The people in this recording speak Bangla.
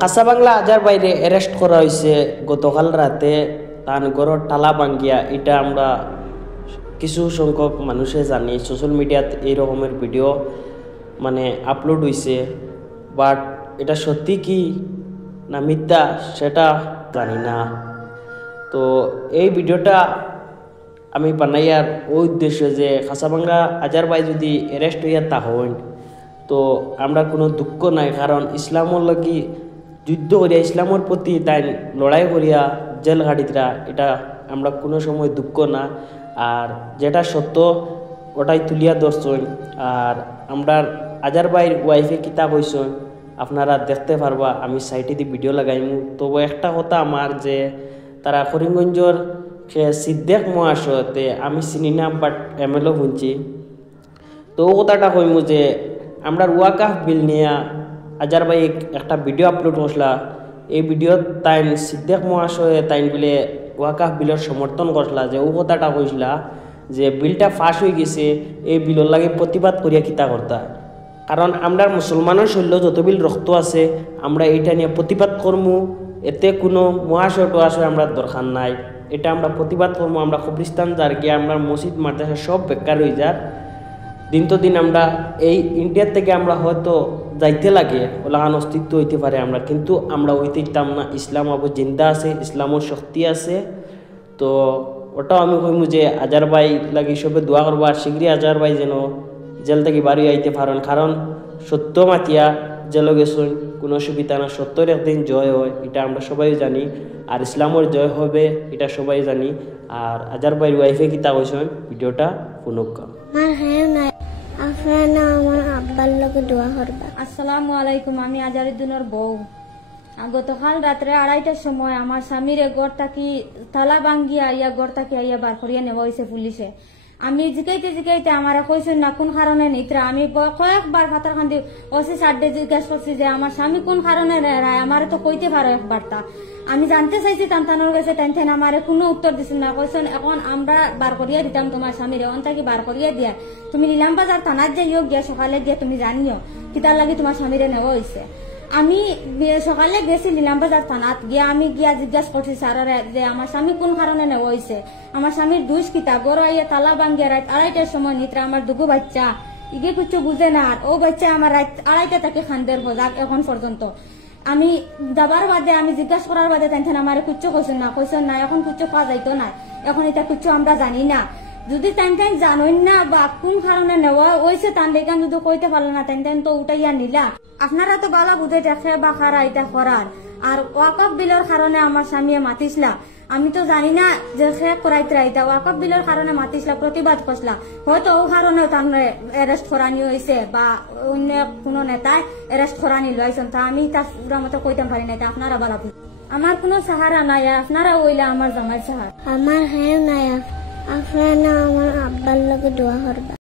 কাঁচা বাংলা আজার বাইরে অ্যারেস্ট করা হয়েছে গতকাল রাতে তার ঘরের টালা ভাঙ্গিয়া। এটা আমরা কিছু সংখ্যক মানুষে জানি, সোশ্যাল মিডিয়াত এই রকমের ভিডিও মানে আপলোড হয়েছে, বাট এটা সত্যি কি না মিথ্যা সেটা জানি না। তো এই ভিডিওটা আমি বানাইয়ার ওই উদ্দেশ্য যে কাঁচাবাংলা আজার ভাই যদি অ্যারেস্ট হইয়া তা হন তো আমরা কোনো দুঃখ নাই, কারণ ইসলামর লাগি যুদ্ধ করিয়া ইসলামের প্রতি তাই লড়াই করিয়া জেল ঘাটিতরা, এটা আমরা কোনো সময় দুঃখ না। আর যেটা সত্য ওটাই তুলিয়া ধরছেন। আর আমরা আজার ভাইয়ের ওয়াইফে কিতাব হইছেন আপনারা দেখতে পারবা, আমি সাইটে দিয়ে ভিডিও লাগাইমু। তবে একটা কথা আমার যে তারা করিমগঞ্জর সে সিদ্দেক মহাশয়তে আমি চিনি না, বাট এমএলও শুনছি। তো ও কথাটা কইমু যে আমরা ওয়াকাফ বিল নিয়ে আজার ভাই একটা ভিডিও আপলোড করছিলা। এই ভিডিও তাইন সিদ্দেক মহাশয়ে তাইন বলে ওয়াকাফ বিলের সমর্থন করছিলা, যে ও কথাটা কইছিলা যে বিলটা ফাঁস হয়ে গেছে, এই বিলের লাগে প্রতিবাদ করিয়া কিতা করতা। কারণ আমরা মুসলমানের শৈল্য যত বিল রক্ত আছে আমরা এইটা নিয়ে প্রতিবাদ করমু, এতে কোনো মহাশয় টহাশয় আমরা দরকার নাই। এটা আমরা প্রতিবাদ করবো, আমরা কবরিস্তান যার গিয়ে আমরা মসজিদ মাদ্রাসা সব বেকার হয়ে যার। দিন তো দিন আমরা এই ইন্ডিয়ার থেকে আমরা হয়তো যাইতে লাগে, ওলাহান অস্তিত্ব হইতে পারে আমরা, কিন্তু আমরা হইতে ইতাম না। ইসলাম আবার জিন্দা আছে, ইসলামের শক্তি আছে। তো ওটাও আমি কইমু যে আজার ভাই লাগে সবে দোয়া করবো, আর শীঘ্রই আজার ভাই যেন জেল থেকে বাড়ি আইতে পারেন। কারণ সত্য মাতিয়া জেলে গেছেন, কোনো অসুবিধা না, সত্যের একদিন জয় হয় এটা আমরা সবাই জানি, আর ইসলামের জয় হবে এটা সবাই জানি। আর আজার ভাইয়ের ওয়াইফে কিতা কইছেন ভিডিওটা পুনক্কা। আসসালামু আলাইকুম, আমি আজারুদ্দিনের বউ। গতকাল রাত্রে 2:30টার সময় আমার স্বামীর ঘর থাকি তালা ভাঙ্গিয়া ইয়া ঘর থাকি আইয়া বার করিয়া নেওয়া হয়েছে পুলিশে। আমি জিকাইতে আমার কইছেন না কোন কারণে নিত্রা। আমি কয়েকবার ফাতার খান্দি ওসি সাড্ডে জিজ্ঞাসা করছি যে আমার স্বামী কোন কারণে রায়, আমার তো কইতে পারো একবারটা। আমি জানতে চাইছি টানটানোর কাছে, টানতেন আমার কোনো উত্তর দিচ্ছেন না। কইছেন এখন আমরা বার করিয়া দিতাম তোমার স্বামীর, এখন থাকি বার করিয়া দিয়া তুমি নিলাম বাজার থানার যাইও গিয়া সকালে গিয়া তুমি জানিও কিতার লাগি তোমার স্বামীরে নেওয়া হয়েছে। আমি সকালে গেছি নিলামবাজার থানাত গিয়া, আমি গিয়া জিজ্ঞাসা করছি স্যারের যে আমার স্বামী কোন কারণে নেওয়া হয়েছে। আমার স্বামীর দুইশ কিতা গড় আইয়া তালা ভাঙ্গিয়া রাত 2:30টার সময় নিত্রা আমার দুগু বাচ্চা ইগে কিছু বুঝে না। আর ও বাচ্চা আমার রাত 2:30টা থেকে খান্দের হজাক এখন পর্যন্ত। আমি যাবার বাদে আমি জিজ্ঞাসা করার বাদে তেন আমার কুচ্ছু কইছেন না এখন কুচ্ছু পাওয়া যাইতো না, এখন এটা কুচ্ছু আমরা জানি না। যদি তেন জানেন না বা কোন কারণে নেওয়া হয়েছে তান দেখান যদি কইতে পারলো না তেন তো উঠাইয়া নিলা। আপনারা তো বালা বুঝে দেখে বা খারা এটা করার। আর ওয়াকফ বিলের কারণে আমার স্বামীয়ে মাতিসলা, আমি তো জানি না যে সে করাইতে রাইতা। ওয়াকফ বিলের কারণে মাতিসলা, প্রতিবাদ করছিলা, হয়তো ও কারণে তাহলে অ্যারেস্ট করানি হয়েছে বা অন্য কোনো নেতায় অ্যারেস্ট করানি লইছেন। তা আমি তা পুরা মতো কইতে পারি না, এটা আপনারা বালা বুঝ। আমার কোনো সাহারা নাই, আপনারা ওইলা আমার জামাই সাহারা। আমার হ্যাঁ নাই, আপনারা আমার আব্বার লগে দোয়া করবা।